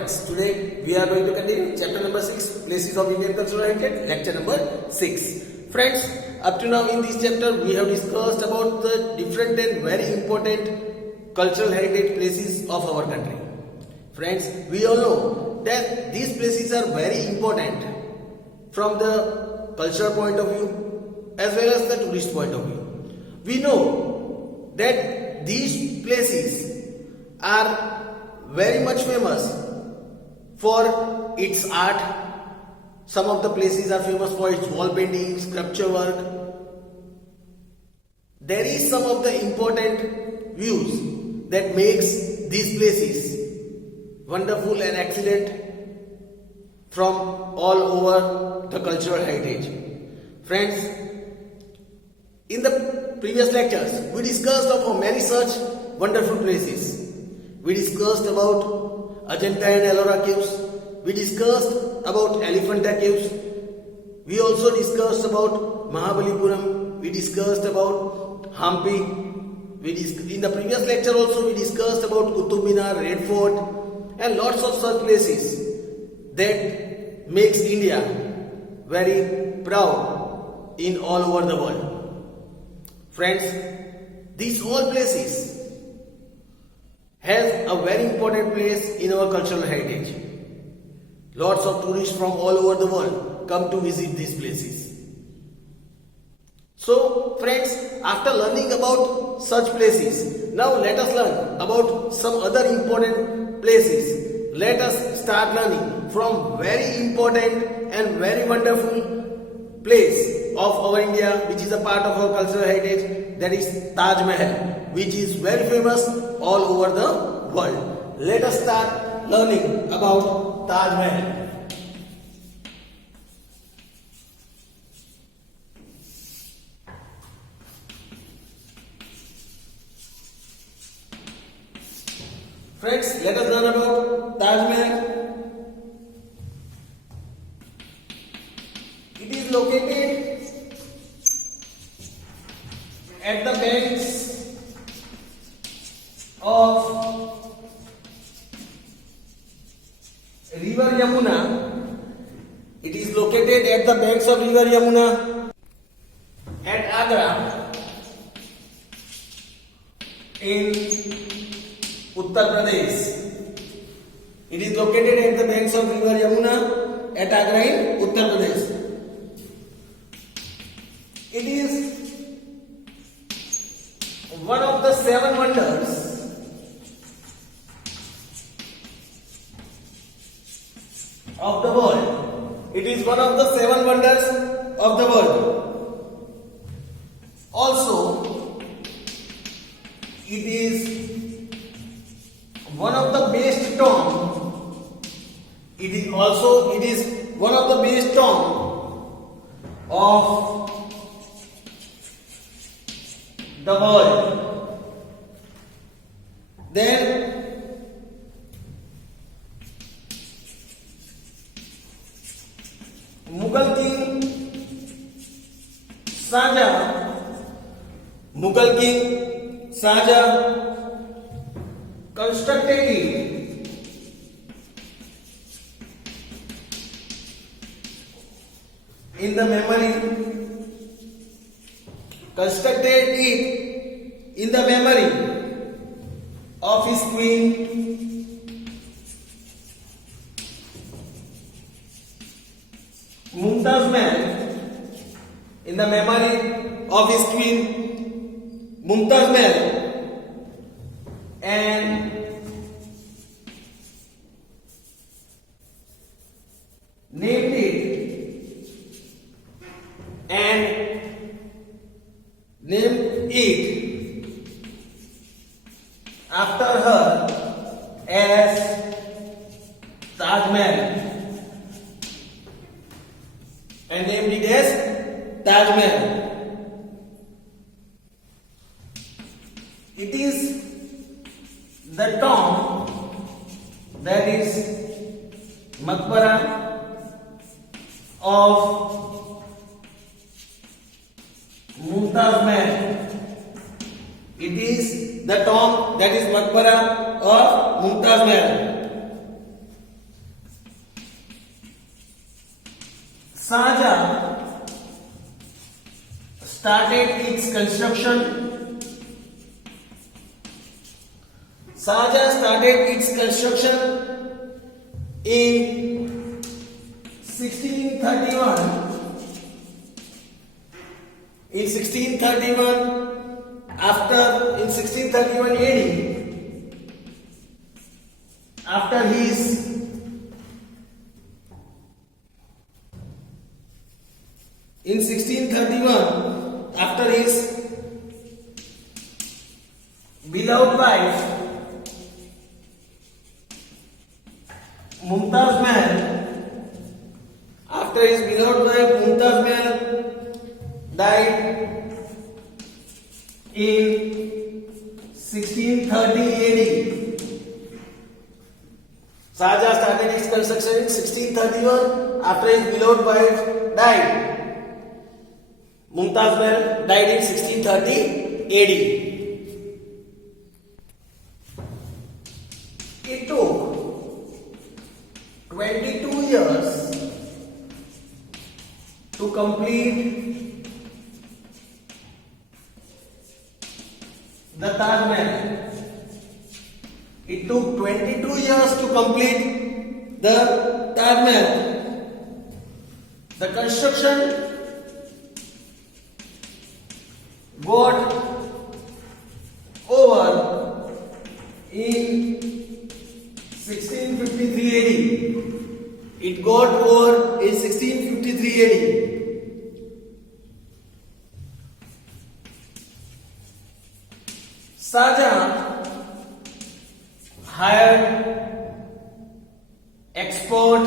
friends, today we are going to continue chapter number 6, Places of Indian Cultural Heritage, lecture number 6. Friends, up to now in this chapter we have discussed about the different and very important cultural heritage places of our country. Friends, we all know that these places are very important from the cultural point of view as well as the tourist point of view. We know that these places are very much famous for its art. Some of the places are famous for its wall painting, sculpture work. There is some of the important views that makes these places wonderful and excellent from all over the cultural heritage. Friends, in the previous lectures we discussed of many such wonderful places. We discussed about Ajanta and Ellora caves. We discussed about Elephanta caves. We also discussed about Mahabalipuram. We discussed about Hampi. In the previous lecture also we discussed about Qutub Minar, Red Fort and lots of such places that makes India very proud in all over the world. Friends, these all places has a very important place in our cultural heritage. Lots of tourists from all over the world come to visit these places. So friends, after learning about such places, now let us learn about some other important places. Let us start learning from very important and very wonderful place of our India, which is a part of our cultural heritage, that is Taj Mahal, which is very famous all over the world. Let us start learning about Taj Mahal. Friends, let us learn about Taj Mahal. It is located at the banks of River Yamuna. It is located at the banks of River Yamuna at Agra in Uttar Pradesh. It is located at the banks of River Yamuna at Agra in Uttar Pradesh. It is one of the 7 wonders of the world. It is one of the 7 wonders of the world. Also, it is one of the best tomb. It is one of the best tomb of the world. Then Mughal King Shahjahan constructed it in the memory of his queen Mumtaz Mahal, in the memory of his queen Mumtaz Mahal, and named it after her as Taj Mahal, and named it as Taj Mahal. It is the tomb, that is Maqbara of Mumtaz Mahal. It is the tomb, that is Maqbara of Mumtaz Mahal. Shahjahan started its construction. Shahjahan started its construction in 1631. In 1631 AD, after his in 1631 after his beloved wife Mumtaz Mahal, after his beloved wife Mumtaz Mahal died in 1630 AD. Shahjahan started its construction in 1631 after his beloved wife died. Mumtaz Mahal died in 1630 AD. It took 22 years to complete the Taj Mahal. It took 22 years to complete the Taj Mahal. The construction got over in 1653 AD. It got over in 1653 AD. Shahjahan hired expert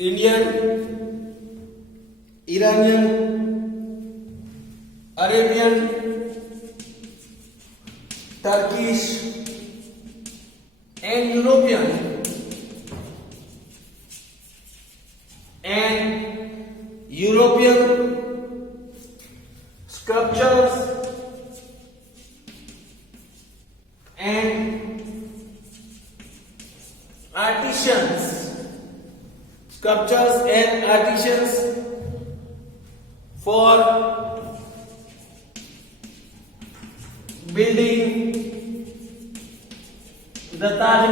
Indian, Iranian, Arabian, Turkish, and European sculptures and artisans for building the Taj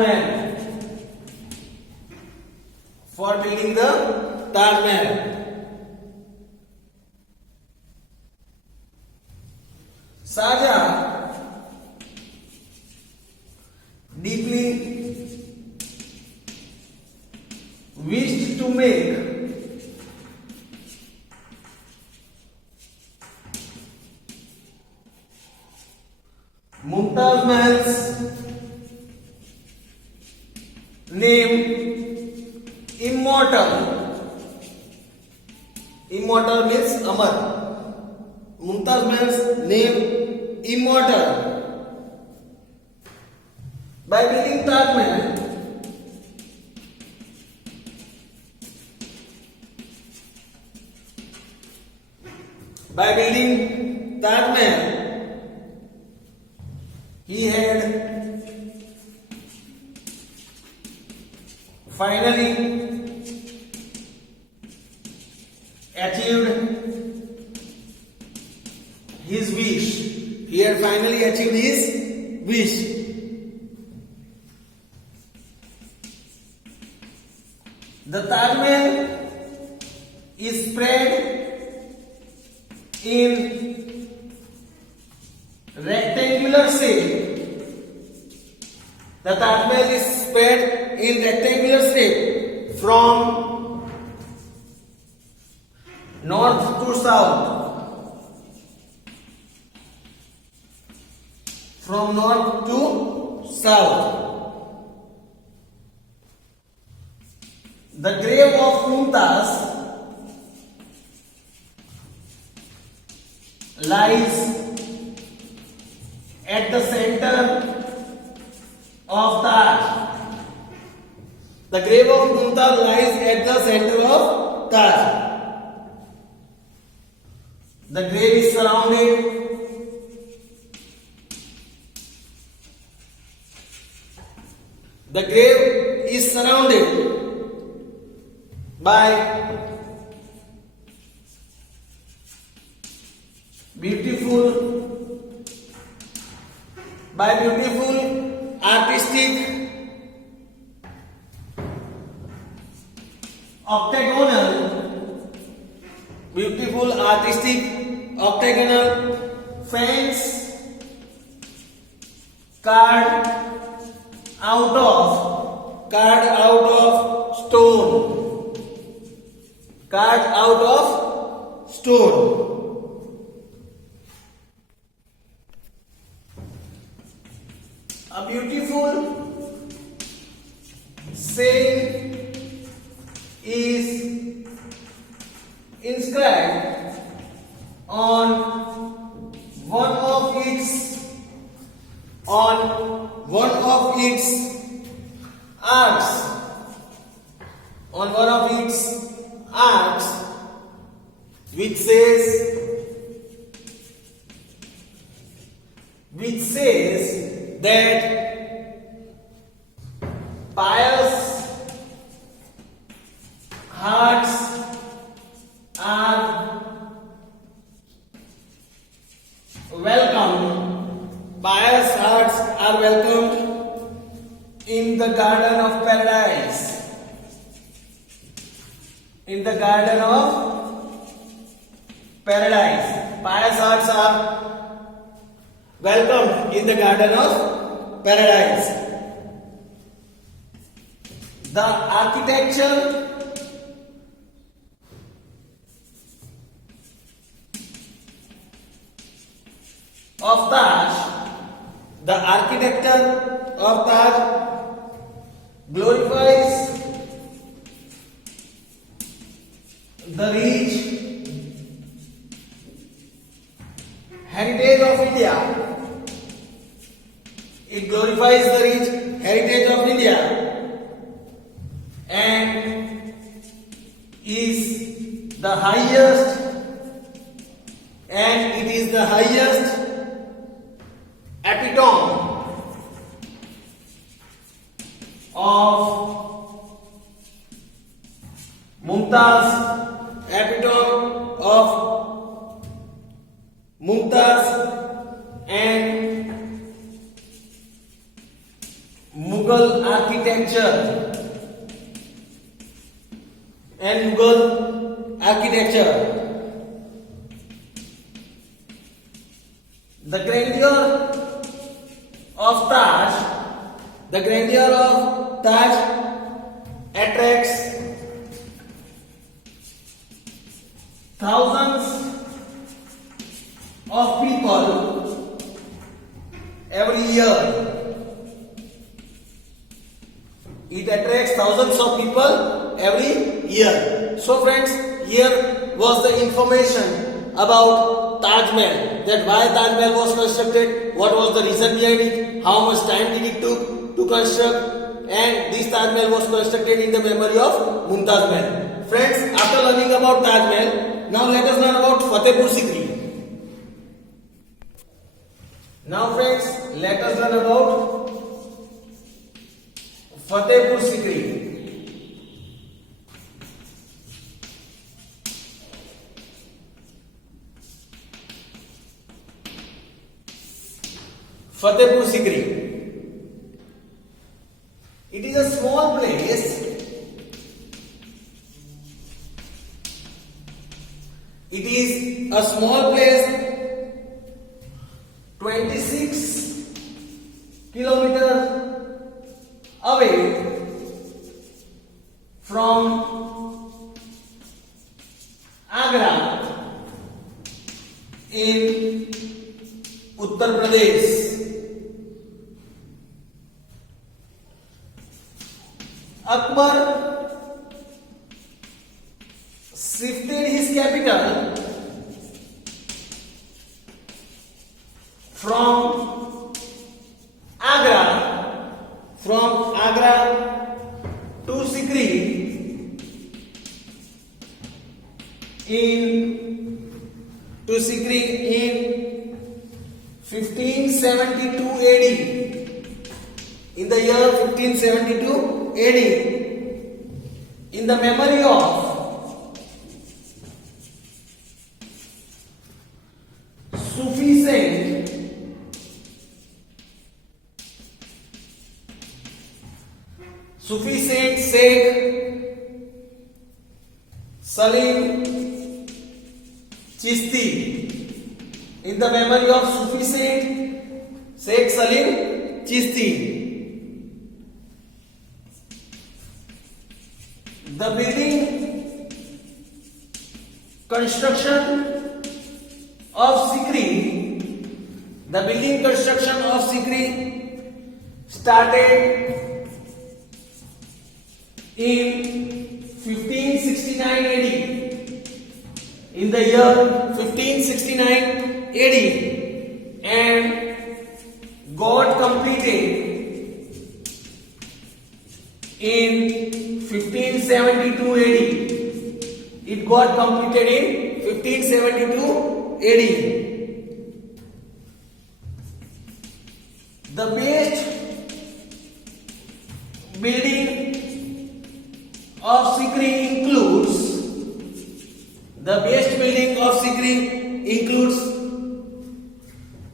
Mahal. Shahjahan deeply wished to make Mumtaz Mahal's name immortal. Immortal means Amar. Mumtaz Mahal's name immortal by building Taj Mahal. By building Taj Mahal, he had finally achieved his wish. He had finally achieved his wish. The Taj Mahal is spread in rectangular shape. The Taj Mahal is spread in rectangular shape from north to south. From north to south. The grave of Mumtaz lies at the center of Taj. The grave of Mumtaz lies at the center of Taj. The grave is surrounded by beautiful artistic octagonal fence carved out of stone. A beautiful saying is inscribed on one of its arcs, which says that pious hearts are welcomed in the garden of paradise. Pious hearts are welcomed in the garden of paradise. The architecture of Taj glorifies the rich heritage of India. It glorifies the rich heritage of India and is the highest epitome of Mumtaz and Mughal architecture. The grandeur of Taj attracts thousands of people every year. So friends, here was the information about Taj Mahal, that why Taj Mahal was constructed, what was the reason behind it, how much time did it took to construct, and this Taj Mahal was constructed in the memory of Mumtaz Mahal. Friends, after learning about Taj Mahal, now let us learn about Fatehpur Sikri. Now friends, let us learn about Fatehpur Sikri. Fatehpur Sikri. It is a small place. It is a small place, 26 kilometers away from Agra in Uttar Pradesh. Akbar shifted his capital from Agra to Sikri in to Sikri in 1572 AD. In the year 1572 AD, in the memory of Sufi saint Sheikh Salim Chishti. In the memory of Sufi saint Sheikh Salim Chishti. The building construction of Sikri started in 1569 AD. In the year 1569 AD, and got completed in 1572 AD. It got completed in 1572 AD. The base building of Sikri includes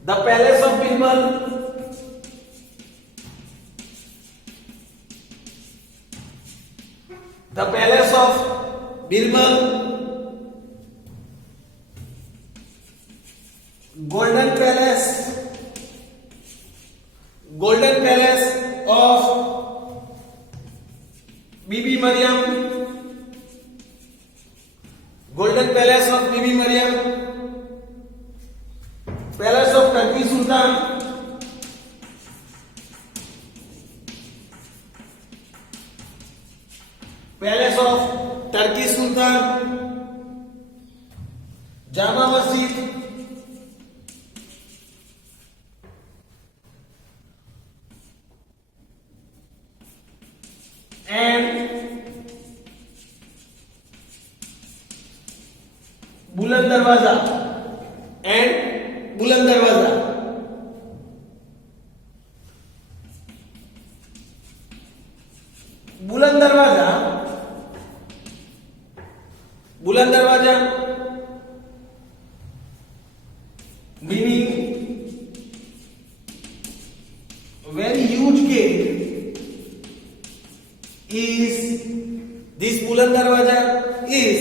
the Palace of Birbal, Golden Palace of Bibi Mariam, Palace of Turki Sultan, Jama Masjid, and Buland Darwaza. Buland Darwaza meaning very huge gate is this Buland Darwaza is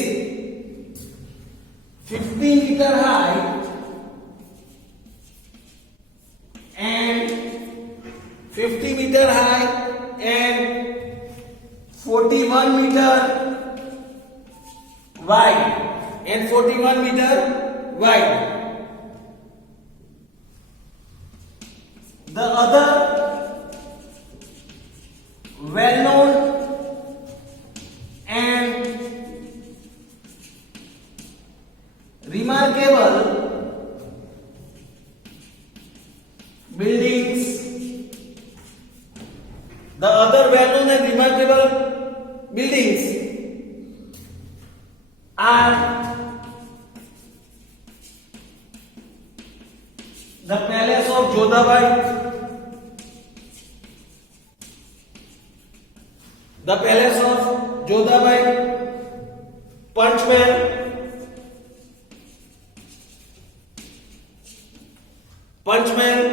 50-meter high and 41 meter wide The other well-known and remarkable buildings are the Palace of Jodhabai, Panchmahal,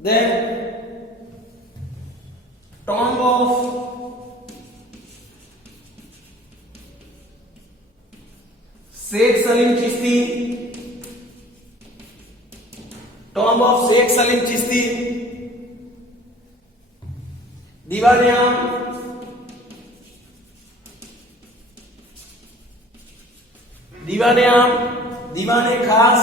then Tomb of Sheikh Salim Chishti, Diwan-e-Am, Diwan-e-Khas,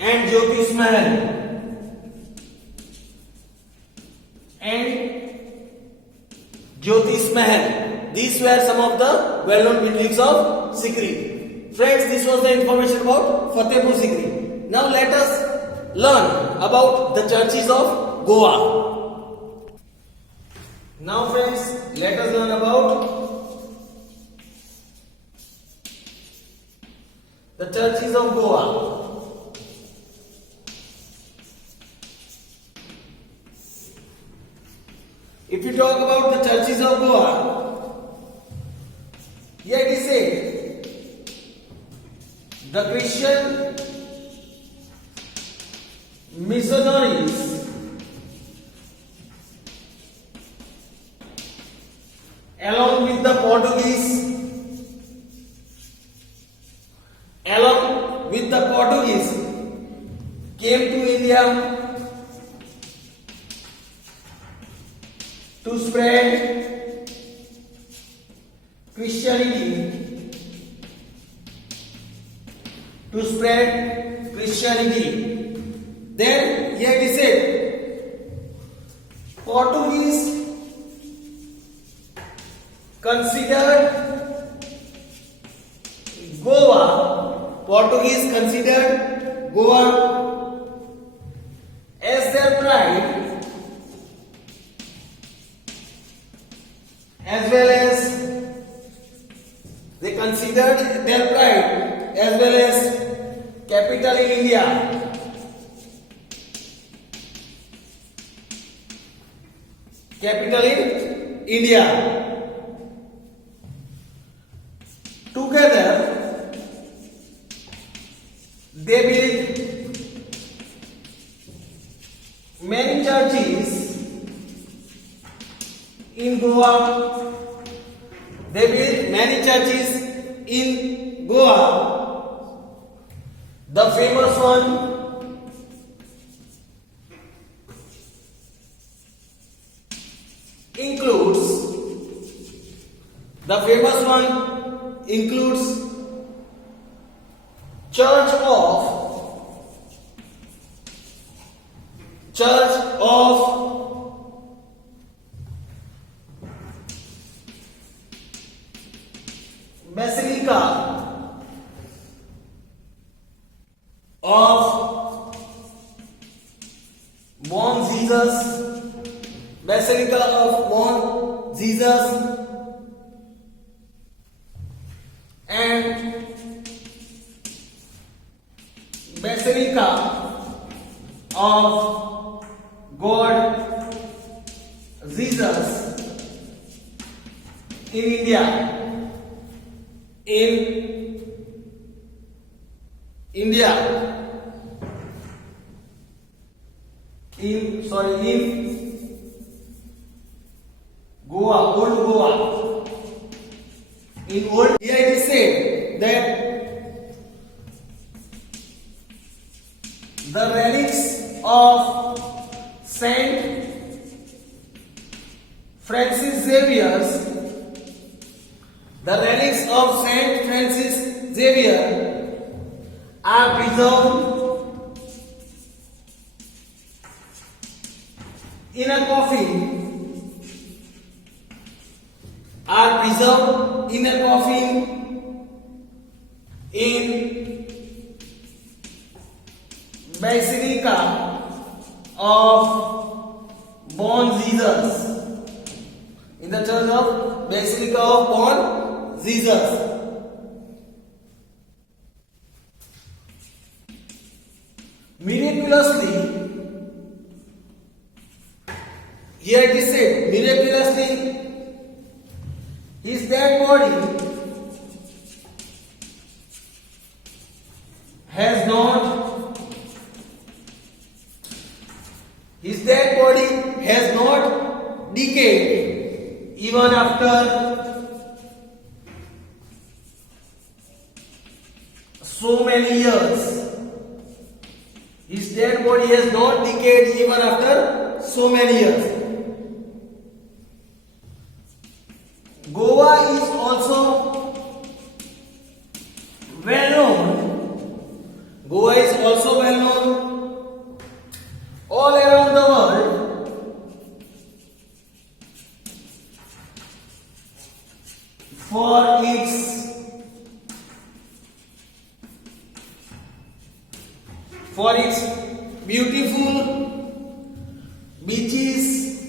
and Jyotish Mahal. These were some of the well-known buildings of Sikri. Friends, this was the information about Fatehpur Sikri. Now let us learn about the churches of Goa. Now friends, let us learn about the churches of Goa. If you talk about the churches of Goa, here it is said, the Christian missionaries along with the Portuguese came to India to spread Christianity. Then here it is said, Portuguese considered Goa as their pride, as well as they considered their pride as well as capital in India. Together, they built many churches in Goa. The famous one includes Church of Basilica of Bon Jesus, and Basilica of God Jesus in India. In Goa, old Goa. Here it is said that the relics of Saint Francis Xavier are preserved in a coffin in Basilica of Bon Jesus, in the church of Basilica of Bon Jesus. Miraculously, here it is said, his dead body has not decayed even after so many years. His dead body has not decayed even after so many years. Goa is also well known. All around the world for its beautiful beaches,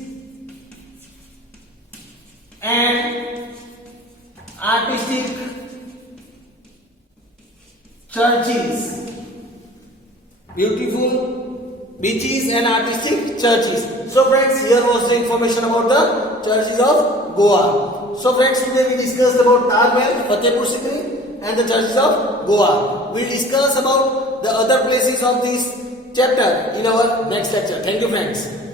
churches. Beautiful beaches and artistic churches. So friends, here was the information about the churches of Goa. So friends, today we discussed about Taj Mahal, Fatehpur Sikri and the churches of Goa. We will discuss about the other places of this chapter in our next lecture. Thank you friends.